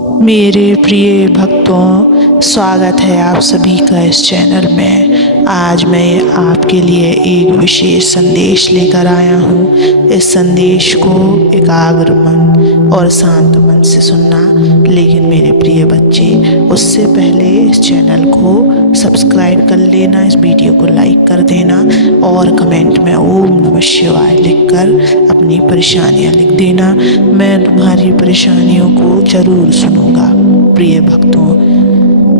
मेरे प्रिय भक्तों, स्वागत है आप सभी का इस चैनल में। आज मैं आपके लिए एक विशेष संदेश लेकर आया हूँ। इस संदेश को एकाग्र मन और शांत मन से सुनना। लेकिन मेरे प्रिय बच्चे, उससे पहले इस चैनल को सब्सक्राइब कर लेना, इस वीडियो को लाइक कर देना और कमेंट में ओम नमः शिवाय लिखकर अपनी परेशानियाँ लिख देना। मैं तुम्हारी परेशानियों को जरूर सुनूंगा। प्रिय भक्तों,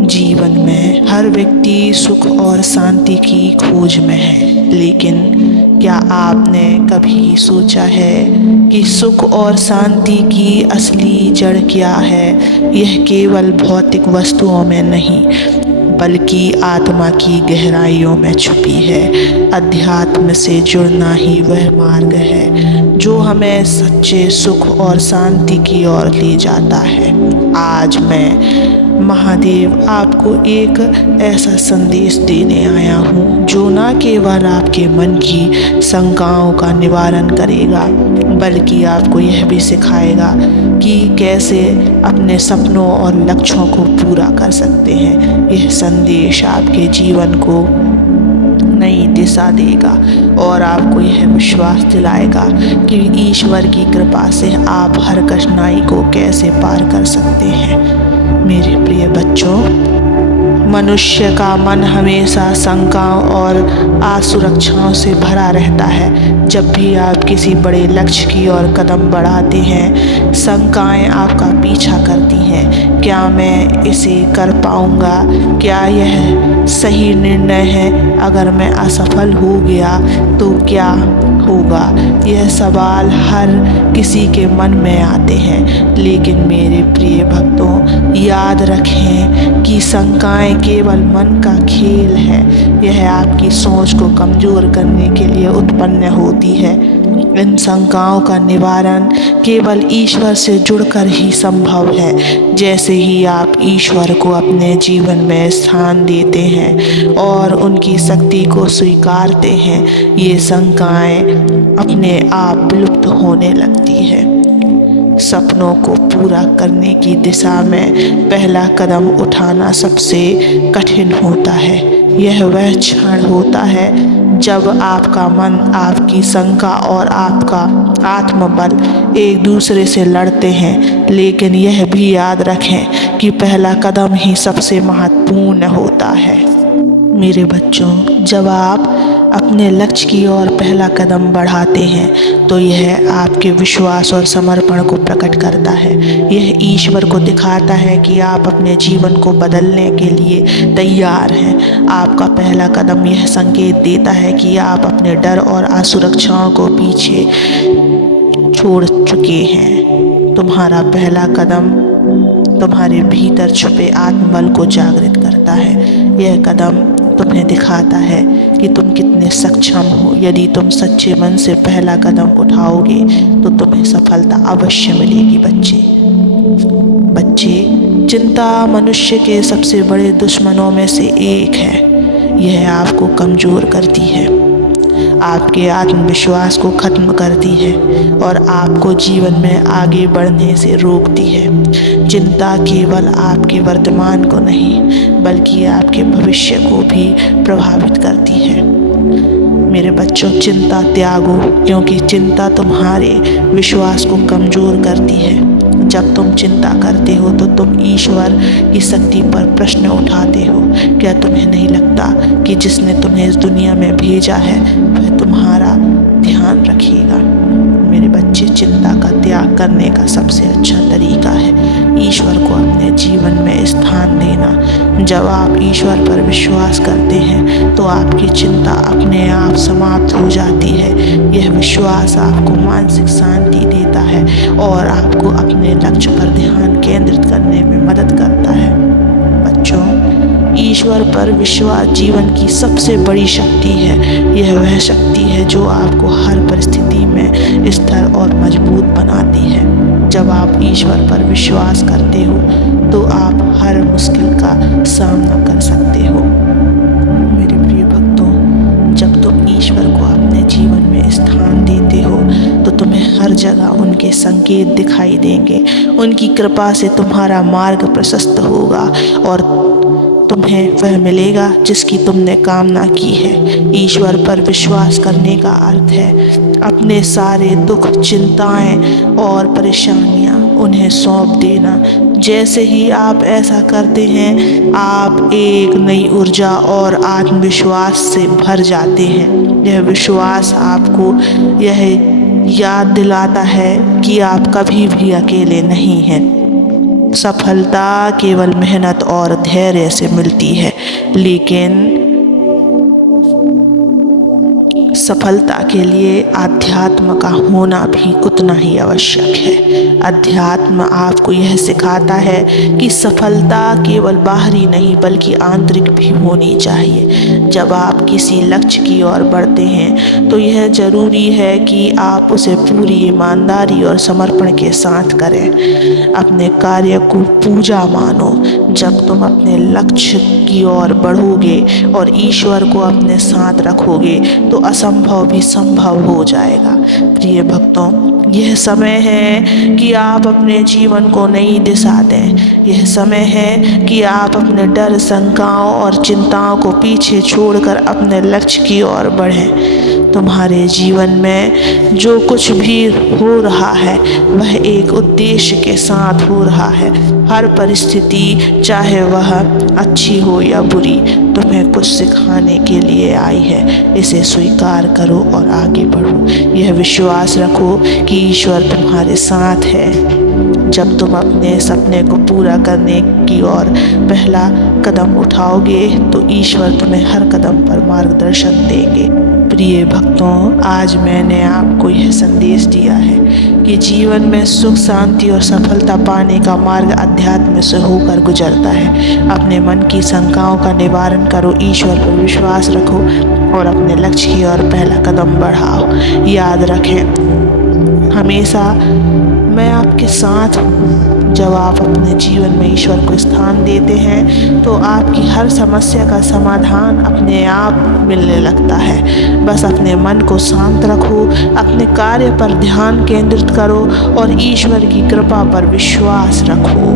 जीवन में हर व्यक्ति सुख और शांति की खोज में है, लेकिन क्या आपने कभी सोचा है कि सुख और शांति की असली जड़ क्या है? यह केवल भौतिक वस्तुओं में नहीं, बल्कि आत्मा की गहराइयों में छुपी है। अध्यात्म से जुड़ना ही वह मार्ग है जो हमें सच्चे सुख और शांति की ओर ले जाता है। आज मैं महादेव आपको एक ऐसा संदेश देने आया हूँ जो न केवल आपके मन की शंकाओं का निवारण करेगा, बल्कि आपको यह भी सिखाएगा कि कैसे अपने सपनों और लक्ष्यों को पूरा कर सकते हैं। यह संदेश आपके जीवन को नई दिशा देगा और आपको यह विश्वास दिलाएगा कि ईश्वर की कृपा से आप हर कठिनाई को कैसे पार कर सकते हैं। मेरे प्रिय बच्चों, मनुष्य का मन हमेशा शंकाओं और असुरक्षाओं से भरा रहता है। जब भी आप किसी बड़े लक्ष्य की ओर कदम बढ़ाते हैं, शंकाएं आपका पीछा करती हैं। क्या मैं इसे कर पाऊंगा? क्या यह सही निर्णय है? अगर मैं असफल हो गया तो क्या होगा? यह सवाल हर किसी के मन में आते हैं। लेकिन मेरे प्रिय भक्तों, याद रखें कि शंकाएं केवल मन का खेल है। यह आपकी सोच को कमजोर करने के लिए उत्पन्न होती है। इन शंकाओं का निवारण केवल ईश्वर से जुड़कर ही संभव है। जैसे ही आप ईश्वर को अपने जीवन में स्थान देते हैं और उनकी शक्ति को स्वीकारते हैं, ये शंकाएं अपने आप विलुप्त होने लगती है। सपनों को पूरा करने की दिशा में पहला कदम उठाना सबसे कठिन होता है। यह वह क्षण होता है जब आपका मन, आपकी शंका और आपका आत्मबल एक दूसरे से लड़ते हैं। लेकिन यह भी याद रखें कि पहला कदम ही सबसे महत्वपूर्ण होता है। मेरे बच्चों, जब आप अपने लक्ष्य की ओर पहला कदम बढ़ाते हैं तो यह आपके विश्वास और समर्पण को प्रकट करता है। यह ईश्वर को दिखाता है कि आप अपने जीवन को बदलने के लिए तैयार हैं। आपका पहला कदम यह संकेत देता है कि आप अपने डर और असुरक्षाओं को पीछे छोड़ चुके हैं। तुम्हारा पहला कदम तुम्हारे भीतर छुपे आत्मबल को जागृत करता है। यह कदम तुम्हें दिखाता है कि तुम कितने सक्षम हो। यदि तुम सच्चे मन से पहला कदम उठाओगे तो तुम्हें सफलता अवश्य मिलेगी। बच्चे, चिंता मनुष्य के सबसे बड़े दुश्मनों में से एक है। यह आपको कमजोर करती है, आपके आत्मविश्वास को खत्म करती है और आपको जीवन में आगे बढ़ने से रोकती है। चिंता केवल आपके वर्तमान को नहीं, बल्कि आपके भविष्य को भी प्रभावित करती है। मेरे बच्चों, चिंता त्यागो, क्योंकि चिंता तुम्हारे विश्वास को कमजोर करती है। जब तुम चिंता करते हो तो तुम ईश्वर की शक्ति पर प्रश्न उठाते हो। क्या तुम्हें नहीं लगता कि जिसने तुम्हें इस दुनिया में भेजा है वह तुम्हारा ध्यान रखेगा? मेरे बच्चे, चिंता का त्याग करने का सबसे अच्छा तरीका है ईश्वर को अपने जीवन में स्थान देना। जब आप ईश्वर पर विश्वास करते हैं तो आपकी चिंता अपने आप समाप्त हो जाती है। यह विश्वास आपको मानसिक शांति देता है और आपको अपने लक्ष्य पर ध्यान केंद्रित करने में मदद करता है। बच्चों, ईश्वर पर विश्वास जीवन की सबसे बड़ी शक्ति है। यह वह शक्ति है जो आपको हर परिस्थिति में स्थिर और मजबूत बनाती है। जब आप ईश्वर पर विश्वास करते हो तो आप हर मुश्किल का सामना कर सकते हो। मेरे प्रिय भक्तों, जब तुम ईश्वर को अपने जीवन में स्थान देते हो तो तुम्हें हर जगह उनके संकेत दिखाई देंगे। उनकी कृपा से तुम्हारा मार्ग प्रशस्त होगा और तुम्हें वह मिलेगा जिसकी तुमने कामना की है। ईश्वर पर विश्वास करने का अर्थ है अपने सारे दुख, चिंताएं और परेशानियां उन्हें सौंप देना। जैसे ही आप ऐसा करते हैं, आप एक नई ऊर्जा और आत्मविश्वास से भर जाते हैं। यह विश्वास आपको यह याद दिलाता है कि आप कभी भी अकेले नहीं हैं। सफलता केवल मेहनत और धैर्य से मिलती है, लेकिन सफलता के लिए आध्यात्म का होना भी उतना ही आवश्यक है। अध्यात्म आपको यह सिखाता है कि सफलता केवल बाहरी नहीं बल्कि आंतरिक भी होनी चाहिए। जब आप किसी लक्ष्य की ओर बढ़ते हैं तो यह जरूरी है कि आप उसे पूरी ईमानदारी और समर्पण के साथ करें। अपने कार्य को पूजा मानो। जब तुम अपने लक्ष्य की ओर बढ़ोगे और ईश्वर को अपने साथ रखोगे तो असंभव भी संभव हो जाएगा। प्रिय भक्तों, यह समय है कि आप अपने जीवन को नई दिशा दें। यह समय है कि आप अपने डर, शंकाओं और चिंताओं को पीछे छोड़कर अपने लक्ष्य की ओर बढ़ें। तुम्हारे जीवन में जो कुछ भी हो रहा है वह एक उद्देश्य के साथ हो रहा है। हर परिस्थिति, चाहे वह अच्छी हो या बुरी, तुम्हें कुछ सिखाने के लिए आई है। इसे स्वीकार करो और आगे बढ़ो। यह विश्वास रखो कि ईश्वर तुम्हारे साथ है। जब तुम अपने सपने को पूरा करने की ओर पहला कदम उठाओगे तो ईश्वर तुम्हें हर कदम पर मार्गदर्शन देंगे। प्रिय भक्तों, आज मैंने आपको यह संदेश दिया है कि जीवन में सुख, शांति और सफलता पाने का मार्ग अध्यात्म से होकर गुजरता है। अपने मन की शंकाओं का निवारण करो, ईश्वर पर विश्वास रखो और अपने लक्ष्य की ओर पहला कदम बढ़ाओ। याद रखें, हमेशा मैं आपके साथ हूँ। जब आप अपने जीवन में ईश्वर को स्थान देते हैं तो आपकी हर समस्या का समाधान अपने आप मिलने लगता है। बस अपने मन को शांत रखो, अपने कार्य पर ध्यान केंद्रित करो और ईश्वर की कृपा पर विश्वास रखो।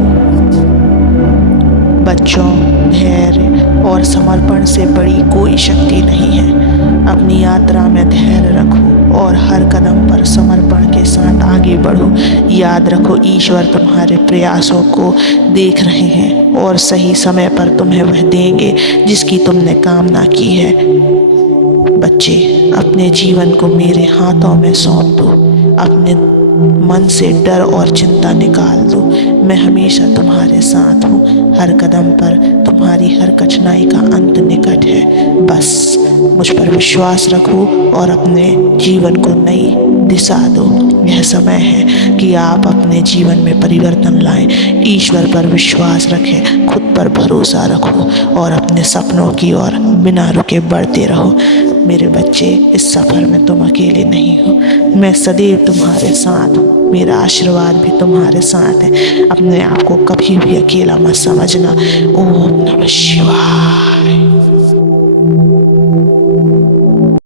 बच्चों, धैर्य और समर्पण से बड़ी कोई शक्ति नहीं है। अपनी यात्रा में धैर्य रखो और हर कदम पर समर्पण के साथ आगे बढ़ो। याद रखो, ईश्वर तुम्हारे प्रयासों को देख रहे हैं और सही समय पर तुम्हें वह देंगे जिसकी तुमने कामना की है। बच्चे, अपने जीवन को मेरे हाथों में सौंप दो। अपने मन से डर और चिंता निकाल दो। मैं हमेशा तुम्हारे साथ हूँ। हर कदम पर तुम्हारी हर कठिनाई का अंत निकट है। बस मुझ पर विश्वास रखो और अपने जीवन को नई दिशा दो। यह समय है कि आप अपने जीवन में परिवर्तन लाएं। ईश्वर पर विश्वास रखें, खुद पर भरोसा रखो और अपने सपनों की ओर बिना रुके बढ़ते रहो। मेरे बच्चे, इस सफ़र में तुम अकेले नहीं हो। मैं सदैव तुम्हारे साथ हूँ। मेरा आशीर्वाद भी तुम्हारे साथ है। अपने आप को कभी भी अकेला मत समझना। ओम नमः शिवाय।